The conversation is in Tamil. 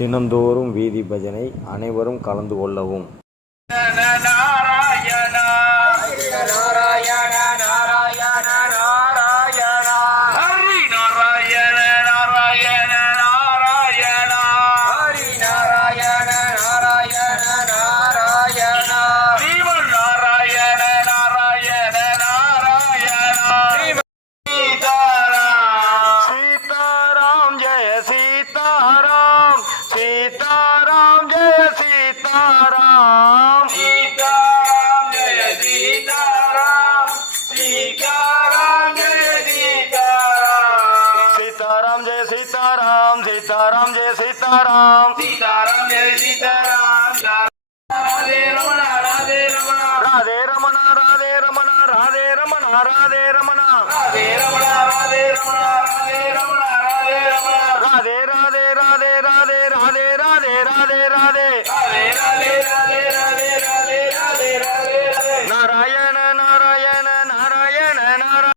தினந்தோறும் வீதி பஜனை அனைவரும் கலந்து கொள்ளவும். सीताराम जय सीताराम, सीताराम जय सीताराम, सीताराम जय सीताराम, सीताराम जय सीताराम, सीताराम जय सीताराम, सीताराम जय सीताराम। राधे रमण राधे रमण राधे रमण राधे रमण राधे रमण राधे रमण राधे रमण राधे रमण राधे रमण राधे रमण राधे राधे राधे राधे राधे राधे राधे राधे राधे